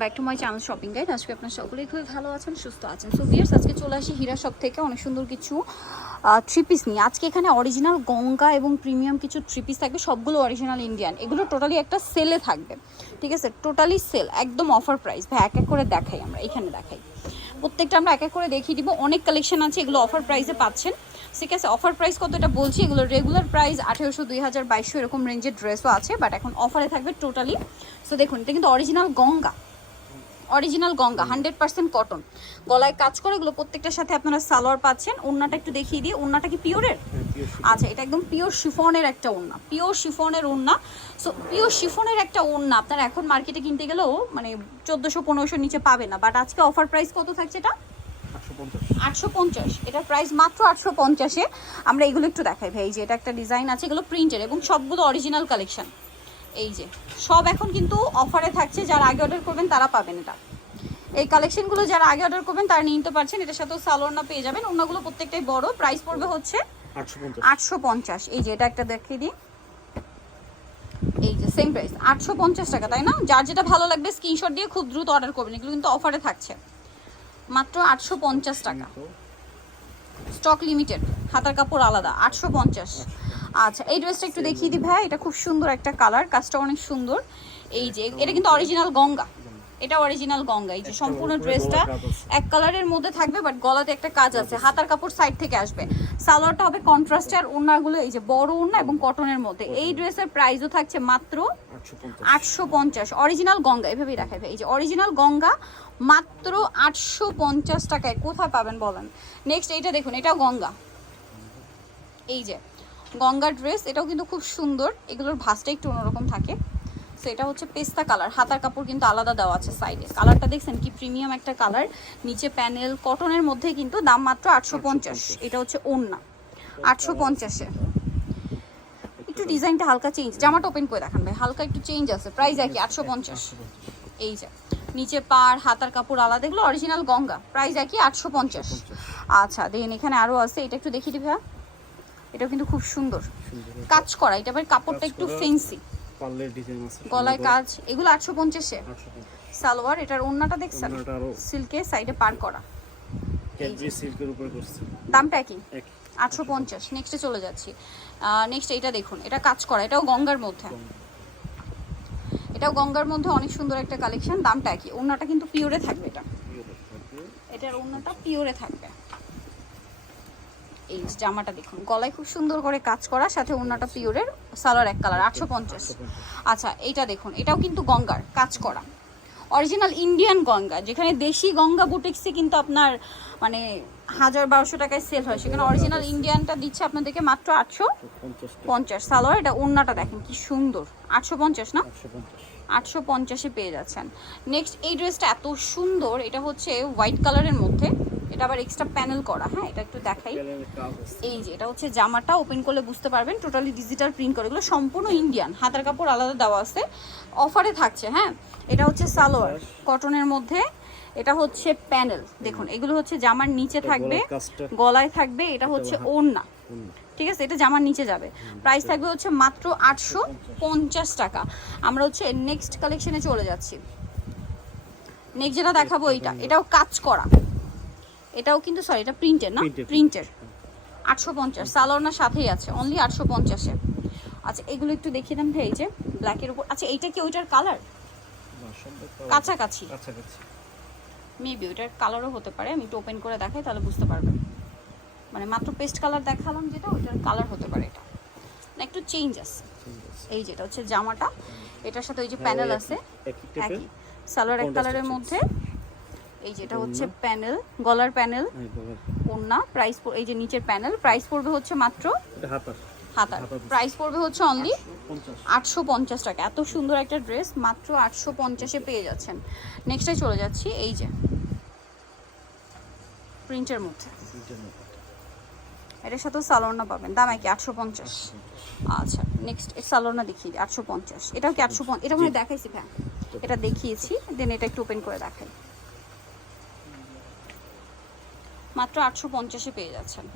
Back আপনার খুবই ভালো আছেন, সুস্থ আছেন। সো আজকে চলে আসি শপ থেকে। অনেক সুন্দর কিছু আজকে এখানে অরিজিনাল গঙ্গা এবং প্রিমিয়াম কিছু থ্রি পিস থাকবে। সবগুলো অরিজিনাল ইন্ডিয়ান এগুলো টোটালি একটা সেলে থাকবে। ঠিক আছে? টোটালি সেল একদম অফার প্রাইস এক এক করে দেখাই আমরা, এখানে দেখাই। প্রত্যেকটা আমরা এক এক করে দেখিয়ে দিব। অনেক কালেকশন আছে, এগুলো অফার প্রাইসে পাচ্ছেন। ঠিক আছে অফার প্রাইস কত এটা বলছি এগুলো রেগুলার প্রাইস আঠেরোশো দুই হাজার বাইশশো এরকম রেঞ্জের ড্রেসও আছে বাট এখন অফারে থাকবে টোটালি সো দেখুন এটা কিন্তু original Ganga. Original Ganga hundred percent cotton গলায় কাজ করে এগুলো প্রত্যেকটার সাথে আপনারা সালোয়ার পাচ্ছেন। ওড়নাটা একটু দেখিয়ে দিয়ে ওড়নাটা কি পিওরের আচ্ছা এটা একদম পিওর শিফনের একটা ওড়না পিওর শিফনের ওড়না। সো পিওর শিফনের একটা ওড়না আপনারা এখন মার্কেটে কিনতে গেলেও মানে চোদ্দোশো পনেরোশোর নিচে পাবে না। বাট আজকে অফার প্রাইস কত থাকছে এটা? আটশো পঞ্চাশ। এটার প্রাইস মাত্র আটশো পঞ্চাশে আমরা এগুলো একটু দেখাই ভাই এই যে এটা একটা ডিজাইন আছে এগুলো প্রিন্টের এবং সবগুলো অরিজিনাল কালেকশন এই যে সব এখন কিন্তু অফারে থাকছে যারা আগে অর্ডার করবেন তারা পাবেন এটা। এই কালেকশনগুলো যারা আগে অর্ডার করবেন তারা নিতে পারছেন এটার সাথেও সালোয়ার পেয়ে যাবেন। অন্যগুলো প্রত্যেকটাই বড় প্রাইস পড়বে হচ্ছে আটশো পঞ্চাশ। এই যে এটা একটা দেখিয়ে দিই। এই যে সেম প্রাইস আটশো পঞ্চাশ টাকা তাই না? যার যেটা ভালো লাগবে স্ক্রিনশট দিয়ে খুব দ্রুত অর্ডার করবেন। এগুলো কিন্তু অফারে থাকছে। মাত্র আটশো পঞ্চাশ টাকা। স্টক লিমিটেড হাতার কাপড় আলাদা, আটশো পঞ্চাশ। আচ্ছা এই ড্রেসটা একটু দেখিয়ে দিই ভাই, এটা খুব সুন্দর একটা কালার কাজটা অনেক সুন্দর। এই যে, এটা কিন্তু অরিজিনাল গঙ্গা। এটা অরিজিনাল গঙ্গা, এই যে সম্পূর্ণ ড্রেসটা এক কালারের মধ্যে থাকবে বাট গলাতে একটা কাজ আছে, হাতার কাপড় সাইড থেকে আসবে। সালোয়ারটা হবে কন্ট্রাস্টে আর ওড়নাগুলো এই যে বড় ওড়না এবং কটনের মধ্যে। এই ড্রেসের প্রাইসও থাকছে মাত্র আটশো পঞ্চাশ। অরিজিনাল গঙ্গা এভাবেই দেখাবে এই যে অরিজিনাল গঙ্গা মাত্র আটশো পঞ্চাশ টাকায়। কোথায় পাবেন বলেন? নেক্সট এইটা দেখুন এটাও গঙ্গা। এই যে গঙ্গা ড্রেস এটাও কিন্তু খুব সুন্দর। এগুলোর ভাসটা একটু অন্যরকম থাকে। সো এটা হচ্ছে পেস্তা কালার হাতার কাপড় কিন্তু আলাদা দেওয়া আছে সাইডে কালারটা দেখছেন কি? প্রিমিয়াম একটা কালার নিচে প্যানেল কটনের মধ্যে কিন্তু দাম মাত্র আটশো পঞ্চাশ। এটা হচ্ছে ওন্না আটশো পঞ্চাশে। একটু ডিজাইনটা হালকা চেঞ্জ জামাটা ওপেন করে দেখান ভাই হালকা একটু চেঞ্জ আছে প্রাইস একই আটশো পঞ্চাশ। এই যে নিচে পার হাতার কাপড় আলাদা এগুলো অরিজিনাল গঙ্গা প্রাইস একই আটশো পঞ্চাশ। আচ্ছা দেন এখানে আরও আছে এটা একটু দেখিয়ে দিবে এটাও কিন্তু খুব সুন্দর। কাজ করা এটা আবার কাপড়টা একটু ফেন্সি গলায় কাজ এগুলো আটশো পঞ্চাশে। সালোয়ার এটার ওন্নাটা দেখছেন? সিল্কে সাইডে পার করা। দামটা একই? আটশো পঞ্চাশ নেক্সটে চলে যাচ্ছি। নেক্সট এটা দেখুন, এটা কাজ করা, এটাও গঙ্গার মধ্যে। এটাও গঙ্গার মধ্যে অনেক সুন্দর একটা কালেকশন দামটা একই। ওড়নাটা কিন্তু পিওরে থাকবে এটা। এটার ওড়নাটা পিওরে থাকবে। এই জামাটা দেখুন, গলায় খুব সুন্দর করে কাজ করা, সাথে ওড়নাটা পিওরের সালোয়ার এক কালার আটশো পঞ্চাশ। আচ্ছা এইটা দেখুন, এটাও কিন্তু গঙ্গার, কাজ করা। অরিজিনাল ইন্ডিয়ান গঙ্গা, যেখানে দেশি গঙ্গা বুটিক্সে কিন্তু আপনার মানে হাজার বারোশো টাকায় সেল হয়। সেখানে অরিজিনাল ইন্ডিয়ানটা দিচ্ছে আপনাদেরকে মাত্র আটশো পঞ্চাশ। সালোয়ার এটা ওড়নাটা দেখেন কি সুন্দর। আটশো পঞ্চাশ না? আটশো পঞ্চাশে। পেয়ে যাচ্ছেন। নেক্সট এই ড্রেসটা এত সুন্দর এটা হচ্ছে হোয়াইট কালারের মধ্যে। এটা আবার এক্সট্রা প্যানেল করা হ্যাঁ? এটা একটু দেখাই। এই যে এটা হচ্ছে জামাটা ওপেন করলে বুঝতে পারবেন টোটালি ডিজিটাল প্রিন্ট করে। এগুলো সম্পূর্ণ ইন্ডিয়ান হাতার কাপড় আলাদা দেওয়া আছে। অফারে থাকছে হ্যাঁ? এটা হচ্ছে সালোয়ার কটনের মধ্যে। এটা হচ্ছে প্যানেল। দেখুন এগুলো হচ্ছে জামার নিচে থাকবে গলায় থাকবে এটা হচ্ছে ওড়না। ঠিক আছে? এটা জামার নিচে যাবে। প্রাইস থাকবে হচ্ছে মাত্র আটশো পঞ্চাশ টাকা। আমরা হচ্ছে নেক্সট কালেকশনে চলে যাচ্ছি। নেক্সট যেটা দেখাবো এইটা। এটাও কাজ করা। এটাও কিন্তু সরি এটা প্রিন্টের না? প্রিন্টের আটশো পঞ্চাশ। সালোয়ার সাথেই আছে। অনলি আটশো পঞ্চাশে। আচ্ছা এগুলো একটু দেখিয়ে দেন ভাই এই যে ব্ল্যাকের উপর। আচ্ছা এইটা কি ওইটার কালার কাছাকাছি। কাছাকাছি। মেবি ওইটার কালারও হতে পারে। আমি একটু ওপেন করে দেখাই তাহলে বুঝতে পারবেন মানে মাত্র পেস্ট কালার দেখালাম যেটা ওইটার কালার হতে পারে এটা। না একটু চেঞ্জ আছে। এই যেটা হচ্ছে জামাটা এটার সাথে ওই যে প্যানেল আছে একই সালোয়ার এক কালারের মধ্যে এই যেটা হচ্ছে প্যানেল গলার প্যানেল হ্যাঁ, প্রাইস এই যে নিচের প্যানেল প্রাইস পড়বে হচ্ছে মাত্র হাতার। প্রাইস পড়বে হচ্ছে অনলি আটশো পঞ্চাশ। টাকা। এত সুন্দর একটা ড্রেস মাত্র আটশো পঞ্চাশে পেয়ে যাচ্ছেন। নেক্সটে চলে যাচ্ছি এই যে। প্রিন্টের মধ্যে। এটার সাথেও সালোনা পাবেন। দাম কি আটশো পঞ্চাশ। আচ্ছা নেক্সট সালোয়ারনা দেখিয়ে আটশো পঞ্চাশ। এটাও কি আটশো পঞ্চাশ? এটা মানে দেখাইছি ভ্যান এটা দেখিয়েছি দেন এটা একটু ওপেন করে দেখাই। মাত্র আটশো পঞ্চাশে পেয়ে যাচ্ছেন।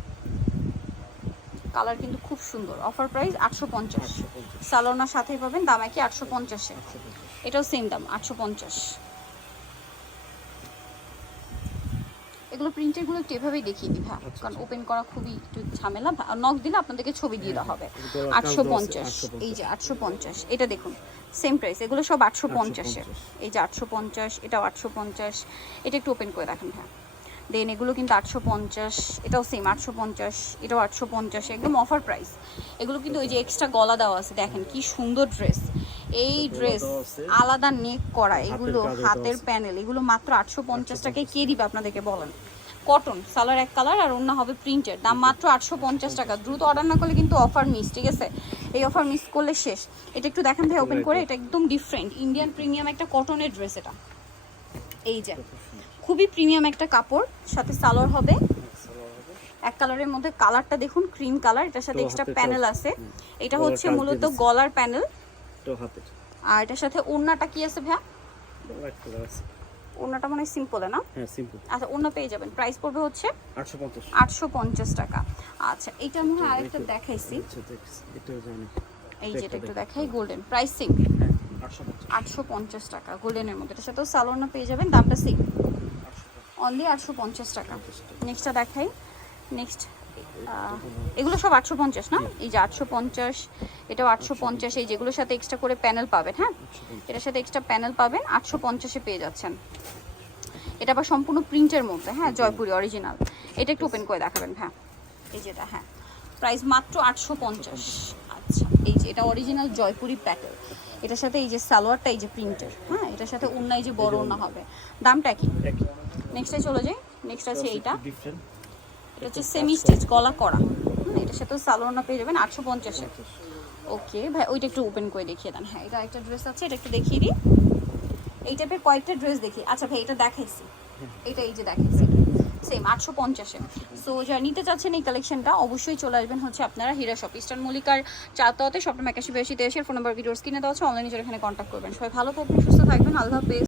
কালার কিন্তু খুব সুন্দর। অফার প্রাইস আটশো পঞ্চাশ। সালোনার সাথেই পাবেন দাম একই আটশো পঞ্চাশে। এটাও সেম দাম আটশো পঞ্চাশ। এগুলো প্রিন্টেরগুলো একটু এভাবেই দেখিয়ে দিই হ্যাঁ। আচ্ছা, কারণ আচ্ছা। ওপেন করা খুবই একটু ঝামেলা নক দিলে আপনাদেরকে ছবি দিয়ে দেওয়া হবে। আটশো পঞ্চাশ। এই যে আটশো পঞ্চাশ এটা দেখুন সেম প্রাইস এগুলো সব আটশো পঞ্চাশে 850 এই যে আটশো পঞ্চাশ এটাও আটশো পঞ্চাশ এটা একটু ওপেন করে দেখেন হ্যাঁ। দেন এগুলো কিন্তু আটশো পঞ্চাশ এটাও সেম আটশো পঞ্চাশ এটাও আটশো পঞ্চাশ একদম অফার প্রাইস এগুলো কিন্তু ওই যে এক্সট্রা গলা দেওয়া আছে দেখেন কি সুন্দর ড্রেস এই ড্রেস আলাদা নেক করা এগুলো হাতের প্যানেল এগুলো মাত্র আটশো পঞ্চাশ টাকায় কে দিবে আপনাদেরকে বলেন? কটন সালোয়ার এক কালার আর অন্য হবে প্রিন্টের দাম মাত্র আটশো পঞ্চাশ টাকা। দ্রুত অর্ডার না করলে কিন্তু অফার মিস ঠিক আছে? এই অফার মিস করলে শেষ। এটা একটু দেখেন ভাই ওপেন করে। এটা একদম ডিফারেন্ট ইন্ডিয়ান প্রিমিয়াম একটা কটনের ড্রেস এটা। এই যে খুবই প্রিমিয়াম একটা কাপড়। সাথে সালোয়ার হবে। এক কালারের মধ্যে কালারটা দেখুন ক্রিম কালার এটার সাথে এক্সট্রা প্যানেল আছে। এটা হচ্ছে মূলত গলার প্যানেল এটাও হাতের। আর এটার সাথে ওড়নাটা কি আছে ভাইয়া? ব্ল্যাক কালার আছে। ওড়নাটা মনে হয় সিম্পলে না? হ্যাঁ সিম্পল আচ্ছা ওড়না পেয়ে যাবেন। প্রাইস পড়বে হচ্ছে আটশো পঞ্চাশ। আটশো পঞ্চাশ টাকা। আচ্ছা এটা মনে হয় আরেকটা দেখাইছি। আচ্ছা এটাও জানি এই এটা যেটা একটু দেখাই গোল্ডেন প্রাইস সেম হ্যাঁ আটশো পঞ্চাশ। আটশো পঞ্চাশ টাকা গোল্ডেনের মধ্যে। এটার সাথেও সালোয়ার পেয়ে যাবেন দামটা সেম অনলি আটশো পঞ্চাশ টাকা। পঞ্চাশ টাকা। নেক্সটটা দেখাই। নেক্সট এগুলো সব আটশো পঞ্চাশ না? এই যে আটশো পঞ্চাশ এটাও আটশো পঞ্চাশ এই যেগুলোর সাথে এক্সট্রা করে প্যানেল পাবেন হ্যাঁ? এটার সাথে এক্সট্রা প্যানেল পাবেন আটশো পঞ্চাশে পেয়ে যাচ্ছেন। এটা আবার সম্পূর্ণ প্রিন্টের মধ্যে হ্যাঁ? জয়পুরি অরিজিনাল এটা একটু ওপেন করে দেখাবেন হ্যাঁ? এই যেটা হ্যাঁ। প্রাইস মাত্র আটশো পঞ্চাশ। আচ্ছা এই যে এটা অরিজিনাল জয়পুরি প্যাটেল এটার সাথে এই যে সালোয়ারটা এই যে প্রিন্টের হ্যাঁ? এটার সাথে এই যে বড় ওন্না হবে। দামটা কি নেক্সটে চলে যাই। নেক্সট আছে এইটা। এটা হচ্ছে সেমি স্টিচ গলা করা। হুম, এটার সাথে সালোয়ার পেয়ে যাবেন আটশো পঞ্চাশে ওকে ভাই ওইটা একটু ওপেন করে দেখিয়ে দেন। হ্যাঁ এটা একটা ড্রেস আছে এটা একটু দেখিয়ে দিই। এই টাইপের কয়েকটা ড্রেস দেখি। আচ্ছা ভাই এটা দেখাইছি। এটা এই যে দেখাইছি। সেম আটশো পঞ্চাশে সো যারা নিতে চাচ্ছেন এই কালেকশনটা অবশ্যই চলে আসবেন হচ্ছে আপনারা হীরা শপ ইস্টার্ন মল্লিকার চারতাতে সপ্তাহ একাশি বিরাশিতে এসে ফোন নাম্বার ভিডিওস কিনে দেওয়া আছে অনলাইনে যারা এখানে কন্ট্যাক্ট করবেন। সবাই ভালো থাকবেন সুস্থ থাকবেন আল্লাহ হাফেজ।